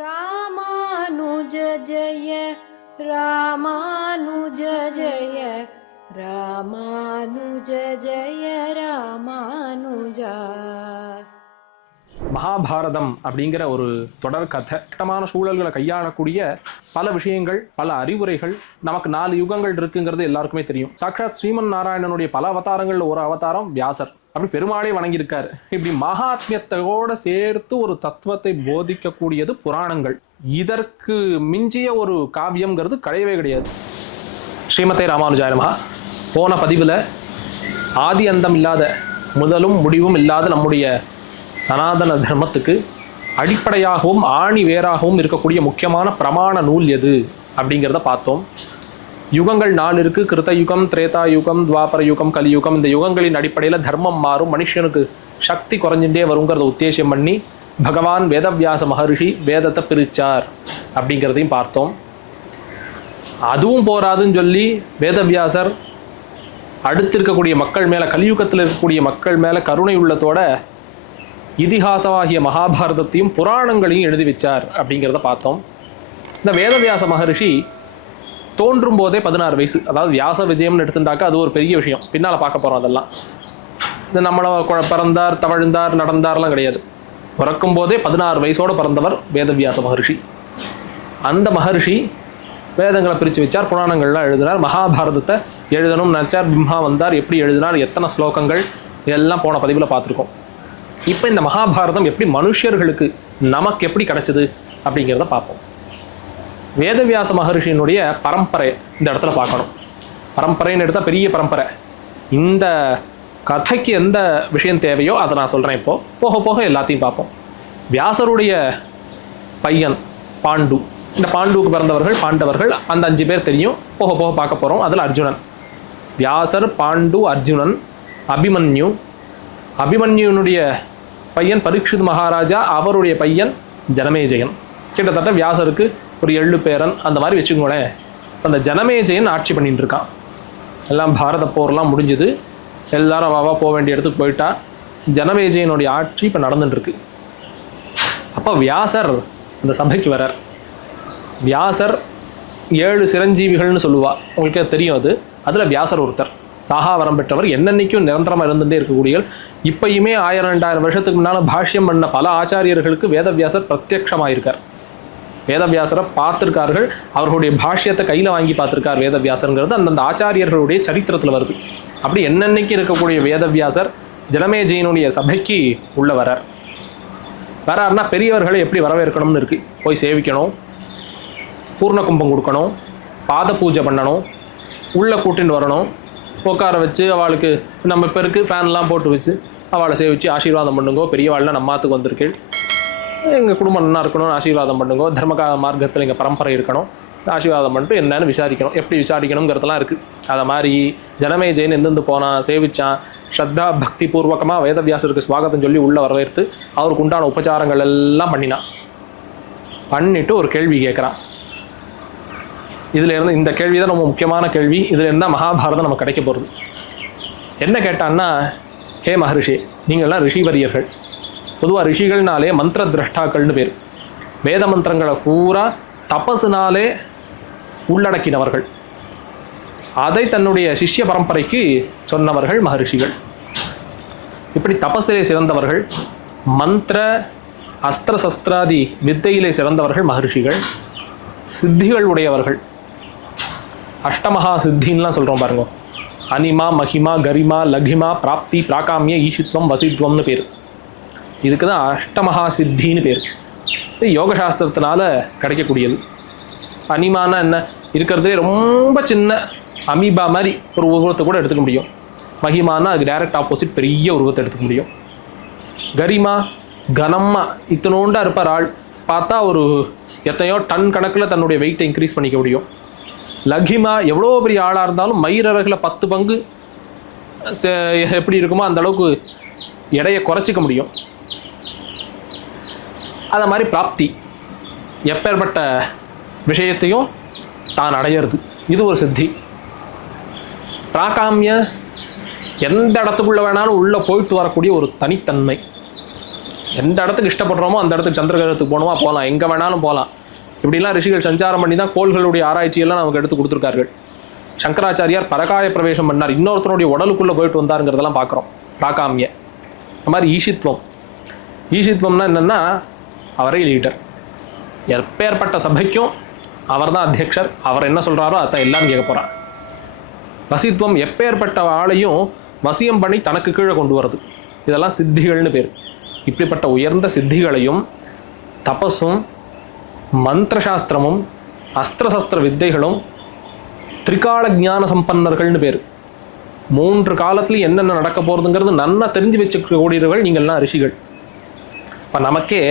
ராமானுஜ ஜய ராமானுஜ ஜய ராமானுஜ ஜய ராமானுஜா. மகாபாரதம் அப்படிங்கிற ஒரு தொடர் கதை கட்டமான சூழல்களை கையாளக்கூடிய பல விஷயங்கள், பல அறிவுரைகள். நமக்கு 4 யுகங்கள் இருக்குங்கிறது எல்லாருக்குமே தெரியும். சாட்சாத் ஸ்ரீமன் நாராயணனுடைய பல அவதாரங்கள்ல ஒரு அவதாரம் வியாசர். அப்படி பெருமாளே வணங்கியிருக்காரு. இப்படி மகாத்மியத்தோட சேர்த்து ஒரு தத்துவத்தை போதிக்கக்கூடியது புராணங்கள். இதற்கு மிஞ்சிய ஒரு காவியம்ங்கிறது கிடையவே கிடையாது. ஸ்ரீமதே ராமானுஜாய நமஹ. போன பதிவில் ஆதி அந்தம் இல்லாத, முதலும் முடிவும் இல்லாத நம்முடைய சனாதன தர்மத்துக்கு அடிப்படையாகவும் ஆணி வேறாகவும் இருக்கக்கூடிய முக்கியமான பிரமாண நூல் எது அப்படிங்கிறத பார்த்தோம். யுகங்கள் 4 இருக்குது. கிருத்த யுகம், திரேதா யுகம், துவாபர யுகம், கலியுகம். இந்த யுகங்களின் அடிப்படையில் தர்மம் மாறும், மனுஷனுக்கு சக்தி குறைஞ்சுட்டே வருங்கிறத உத்தேசம் பண்ணி பகவான் வேதவியாச மகரிஷி வேதத்தை பிரித்தார் அப்படிங்கிறதையும் பார்த்தோம். அதுவும் போராதுன்னு சொல்லி வேதவியாசர் அடுத்து இருக்கக்கூடிய மக்கள் மேலே, கலியுகத்தில் இருக்கக்கூடிய மக்கள் மேலே கருணை உள்ளத்தோட இதிகாசமாகிய மகாபாரதத்தையும் புராணங்களையும் எழுதி வச்சார் அப்படிங்கிறத பார்த்தோம். இந்த வேதவியாச மகரிஷி தோன்றும் போதே 16 வயசு. அதாவது வியாச விஜயம்னு எடுத்துட்டாக்கா அது ஒரு பெரிய விஷயம். பின்னால் பார்க்க போகிறோம். அதெல்லாம் இந்த நம்மளை பிறந்தார், தவழ்ந்தார், நடந்தார்லாம் கிடையாது. பிறக்கும் போதே 16 வயசோடு பிறந்தவர் வேதவியாச மகரிஷி. அந்த மகரிஷி வேதங்களை பிரித்து வச்சார், புராணங்கள்லாம் எழுதினார். மகாபாரதத்தை எழுதணும்னு நினச்சார். பிரம்மா வந்தார். எப்படி எழுதினார், எத்தனை ஸ்லோகங்கள், எல்லாம் போன பதிவில் பார்த்துருக்கோம். இப்போ இந்த மகாபாரதம் எப்படி மனுஷர்களுக்கு, நமக்கு எப்படி கிடைச்சது அப்படிங்கிறத பார்ப்போம். வேதவியாச மகரிஷியினுடைய பரம்பரை இந்த இடத்துல பார்க்கணும். பரம்பரைன்னு எடுத்தால் பெரிய பரம்பரை. இந்த கதைக்கு எந்த விஷயம் தேவையோ அதை நான் சொல்கிறேன். இப்போது போக போக எல்லாத்தையும் பார்ப்போம். வியாசருடைய பையன் பாண்டு. இந்த பாண்டுவுக்கு பிறந்தவர்கள் பாண்டவர்கள். அந்த 5 பேர் தெரியும். போக போக பார்க்க போகிறோம். அதில் அர்ஜுனன். வியாசர், பாண்டு, அர்ஜுனன், அபிமன்யு. அபிமன்யுனுடைய பையன் பரீட்சித் மகாராஜா, அவருடைய பையன் ஜனமேஜயன். கிட்டத்தட்ட வியாசருக்கு ஒரு 7 பேரன் அந்த மாதிரி வச்சுக்கோங்களேன். அந்த ஜனமேஜயன் ஆட்சி பண்ணிட்டு இருக்கான். எல்லாம் பாரத போர்லாம் முடிஞ்சுது. எல்லாரும் அவாவா போக வேண்டிய இடத்துக்கு போயிட்டா. ஜனமேஜயனுடைய ஆட்சி இப்போ நடந்துட்டுருக்கு. அப்போ வியாசர் அந்த சபைக்கு வரார். வியாசர் 7 சிரஞ்சீவிகள்னு சொல்லுவா, உங்களுக்கே தெரியும். அதில் வியாசர் ஒருத்தர். சாகா வரம் பெற்றவர். என்னன்னைக்கும் நிரந்தரமாக இருந்துகிட்டே இருக்கக்கூடிய, இப்பயுமே 1000-2000 வருஷத்துக்கு முன்னால் பாஷ்யம் பண்ண பல ஆச்சாரியர்களுக்கு வேதவியாசர் பிரத்யட்சமாயிருக்கார். வேதவியாசரை பார்த்துருக்கார்கள். அவர்களுடைய பாஷ்யத்தை கையில் வாங்கி பார்த்துருக்கார். வேதவியாசருங்கிறது அந்தந்த ஆச்சாரியர்களுடைய சரித்திரத்தில் வருது. அப்படி என்னன்னைக்கு இருக்கக்கூடிய வேதவியாசர் ஜனமேஜயனுடைய சபைக்கு உள்ள வரார்னா பெரியவர்களை எப்படி வரவேற்கணும்னு இருக்குது. போய் சேவிக்கணும், பூர்ண கும்பம் கொடுக்கணும், பாத பூஜை பண்ணணும், உள்ளே கூட்டின்னு வரணும், உட்கார வச்சு அவளுக்கு நம்ம பேருக்கு ஃபேன்லாம் போட்டு வச்சு அவளை சேவிச்சு ஆசீர்வாதம் பண்ணுங்கோ. பெரியவாள்லாம் நம்மாத்துக்கு வந்திருக்கு, எங்கள் குடும்பம் நல்லா இருக்கணும்னு ஆசீர்வாதம் பண்ணுங்கோ. தர்மகா மார்க்கத்தில் எங்கள் பரம்பரை இருக்கணும், ஆசீர்வாதம் பண்ணிட்டு என்னன்னு விசாரிக்கணும். எப்படி விசாரிக்கணுங்கிறதுலாம் இருக்குது. அதை மாதிரி ஜனமேஜயன் எந்தெந்து போனான், சேவிச்சான், ஸ்ரத்தா பக்தி பூர்வகமாக வேதவியாசருக்கு ஸ்வாகத்தம் சொல்லி உள்ளே வரவேற்று அவருக்கு உண்டான உபச்சாரங்கள் எல்லாம் பண்ணினான். பண்ணிவிட்டு ஒரு கேள்வி கேட்குறான். இதில் இருந்து இந்த கேள்வி தான் ரொம்ப முக்கியமான கேள்வி. இதில் இருந்தால் மகாபாரதம் நமக்கு கிடைக்க போகிறது. என்ன கேட்டான்னா, ஹே மகரிஷி, நீங்கள்லாம் ரிஷிவரியர்கள். பொதுவாக ரிஷிகள்னாலே மந்திர திரஷ்டாக்கள்னு பேர். வேத மந்திரங்களை பூரா தபசுனாலே உள்ளடக்கினவர்கள். அதை தன்னுடைய சிஷ்ய பரம்பரைக்கு சொன்னவர்கள் மகரிஷிகள். இப்படி தபஸிலே சிறந்தவர்கள், மந்திர அஸ்திர சஸ்திராதி வித்தையிலே சிறந்தவர்கள் மகரிஷிகள். சித்திகள் உடையவர்கள், அஷ்டமகா சித்தின்லாம் சொல்கிறோம் பாருங்க. அனிமா, மகிமா, கரிமா, லகிமா, பிராப்தி, பிராகாமிய, ஈஷித்வம், வசித்வம்னு பேர். இதுக்கு தான் அஷ்டமகா சித்தின்னு பேர். இது யோகசாஸ்திரத்தினால கிடைக்கக்கூடியது. அனிமானா என்ன, இருக்கிறதுலே ரொம்ப சின்ன அமீபா மாதிரி ஒரு உருவத்தை கூட எடுத்துக்க முடியும். மகிமானா அதுக்கு டைரக்ட் ஆப்போசிட் பெரிய உருவத்தை எடுத்துக்க முடியும். கரிமா, கனமாக இத்தனோண்டா இருப்பார் ஆள், பார்த்தா ஒரு எத்தனையோ டன் கணக்கில் தன்னுடைய வெயிட்டை இன்க்ரீஸ் பண்ணிக்க முடியும். லகிமா, எவ்வளோ பெரிய ஆளாக இருந்தாலும் மயிரறகில் 10 பங்கு எப்படி இருக்குமோ அந்த அளவுக்கு எடையை குறைச்சிக்க முடியும். அதை மாதிரி பிராப்தி, எப்பேற்பட்ட விஷயத்தையும் தான் அடையிறது, இது ஒரு சித்தி. பிராகாமிய, எந்த இடத்துக்குள்ளே வேணாலும் உள்ளே போயிட்டு வரக்கூடிய ஒரு தனித்தன்மை. எந்த இடத்துக்கு இஷ்டப்படுறோமோ அந்த இடத்துக்கு சந்திர கிரகத்துக்கு போகணுமா போகலாம், எங்கே வேணாலும் போகலாம். இப்படிலாம் ரிஷிகள் சஞ்சாரம் பண்ணி தான் கோள்களுடைய ஆராய்ச்சியெல்லாம் நமக்கு எடுத்து கொடுத்துருக்கார்கள். சங்கராச்சாரியார் பரகாய பிரவேசம் பண்ணார், இன்னொருத்தனுடைய உடலுக்குள்ளே போயிட்டு வந்தாருங்கிறதெல்லாம் பார்க்குறோம். பிராகாமிய இந்த மாதிரி ஈஷித்வம்னா என்னென்னா அவரே லீடர். எப்பேற்பட்ட சபைக்கும் அவர் தான் அத்தியக்ஷர். அவர் என்ன சொல்கிறாரோ அதான் எல்லாம் கேட்க போகிறார். வசித்துவம் எப்பேற்பட்ட ஆளையும் வசியம் பண்ணி தனக்கு கீழே கொண்டு வரது. இதெல்லாம் சித்திகள்னு பேர். இப்படிப்பட்ட உயர்ந்த சித்திகளையும் தபஸும் மந்திரசாஸ்திரமும் அஸ்திரசஸ்திர வித்தைகளும் திரிகால ஞான சம்பன்னர்கள்னு பேர். 3 காலத்துலையும் என்னென்ன நடக்க போகிறதுங்கிறது நல்லா தெரிஞ்சு வச்சுக்கூடியவர்கள் நீங்கள்லாம் ரிஷிகள். இப்போ நமக்கே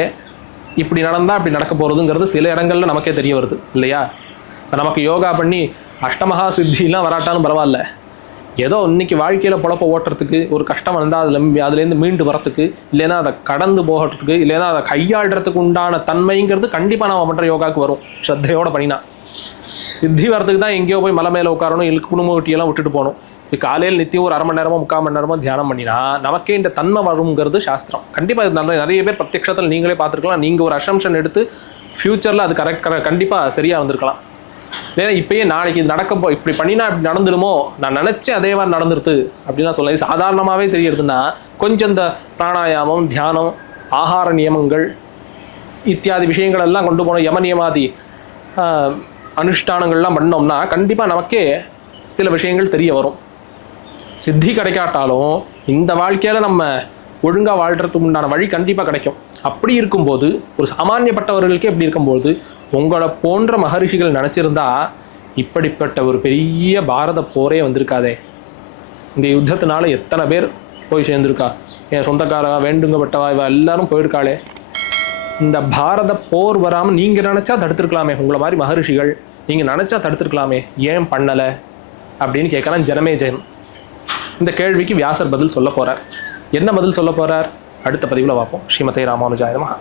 இப்படி நடந்தால் அப்படி நடக்க போகிறதுங்கிறது சில இடங்களில் நமக்கே தெரிய வருது இல்லையா? இப்போ நமக்கு யோகா பண்ணி அஷ்டமகா சித்திலாம் வராட்டாலும் பரவாயில்ல, ஏதோ இன்னைக்கு வாழ்க்கையில் பொழப்ப ஓட்டுறதுக்கு ஒரு கஷ்டம் வந்தால் அதுலேருந்து மீண்டு வரத்துக்கு, இல்லைன்னா அதை கடந்து போகிறதுக்கு, இல்லைன்னா அதை கையாளுறதுக்கு உண்டான தன்மைங்கிறது கண்டிப்பாக நம்ம பண்ணுற யோகாவுக்கு வரும். ஸ்ரத்தையோடு பண்ணினா சித்தி வரத்துக்கு தான் எங்கேயோ போய் மலை மேலே உட்காரணும், இல்லை குடும்ப ஊட்டியெல்லாம் விட்டுட்டு போகணும். இது காலையில் நித்தியம் ஒரு 1/2 மணி நேரமோ 3/4 மணி நேரமோ தியானம் பண்ணினா நமக்கே இந்த தன்மை வருங்கிறது சாஸ்திரம். கண்டிப்பாக இது நிறைய பேர் பிரத்யக்ஷத்தில் நீங்களே பார்த்துருக்கலாம். நீங்கள் ஒரு அசம்ஷன் எடுத்து ஃப்யூச்சரில் அது கண்டிப்பாக சரியாக வந்திருக்கலாம். ஏன்னா இப்பயே நாளைக்கு இது இப்படி பண்ணினா இப்படி நடந்துடுமோ, நான் நினச்சேன் அதே மாதிரி நடந்துருது அப்படின்லாம் சொல்ல. இது சாதாரணமாகவே தெரியறதுன்னா கொஞ்சம் இந்த பிராணாயாமம், தியானம், ஆகார நியமங்கள் இத்தியாதி விஷயங்கள் எல்லாம் கொண்டு போனோம், யம நியமாதி அனுஷ்டானங்கள்லாம் பண்ணோம்னா கண்டிப்பாக நமக்கே சில விஷயங்கள் தெரிய வரும். சித்தி கிடைக்காட்டாலும் இந்த வாழ்க்கையில் நம்ம ஒழுங்காக வாழ்கிறதுக்கு உண்டான வழி கண்டிப்பாக கிடைக்கும். அப்படி இருக்கும்போது ஒரு சாமானியப்பட்டவர்களுக்கே எப்படி இருக்கும்போது உங்களை போன்ற மகரிஷிகள் நினச்சிருந்தா இப்படிப்பட்ட ஒரு பெரிய பாரத போரே வந்திருக்காதே. இந்த யுத்தத்தினால எத்தனை பேர் போய் சேர்ந்துருக்கா, என் சொந்தக்காரா வேண்டுங்கப்பட்டவா இவ எல்லாரும் போயிருக்காளே. இந்த பாரத போர் வராமல் நீங்கள் நினச்சா தடுத்துருக்கலாமே. உங்களை மாதிரி மகரிஷிகள் நீங்கள் நினச்சா தடுத்துருக்கலாமே, ஏன் பண்ணலை அப்படின்னு கேட்கலாம் ஜனமேஜயன். இந்த கேள்விக்கு வியாசர் பதில் சொல்ல போகிறார். என்ன பதில் சொல்ல போகிறார் அடுத்த பதிவில் பார்ப்போம். ஸ்ரீமதே ராமானுஜாய நமஹ.